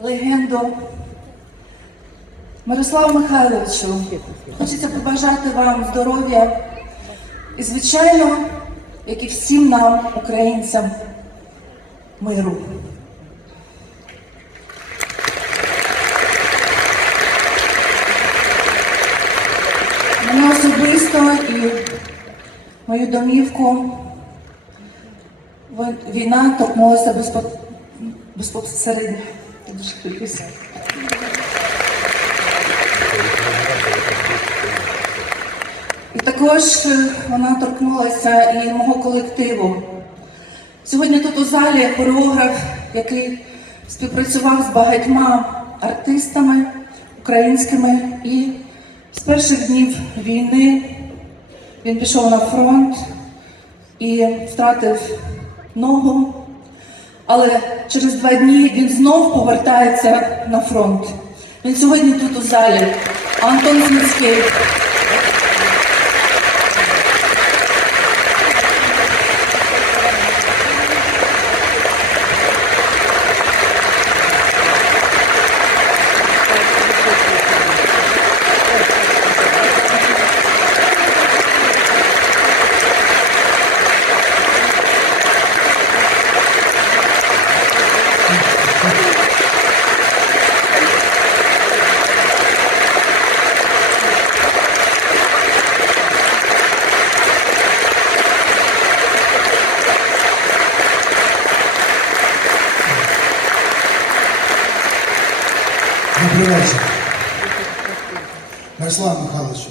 легенду Мирославу Михайловичу. Хочеться побажати вам здоров'я і, звичайно, як і всім нам, українцям, миру. Мене особисто і мою домівку війна торкнулася безпосередньо. Дуже хвилююся. І також е, вона торкнулася і мого колективу. Сьогодні тут у залі хореограф, який співпрацював з багатьма артистами українськими, і з перших днів війни він пішов на фронт і втратив ногу. Але через два дні він знов повертається на фронт. Він сьогодні тут у залі. Антон Зміцький. Вечір. Мирослав Михайлович,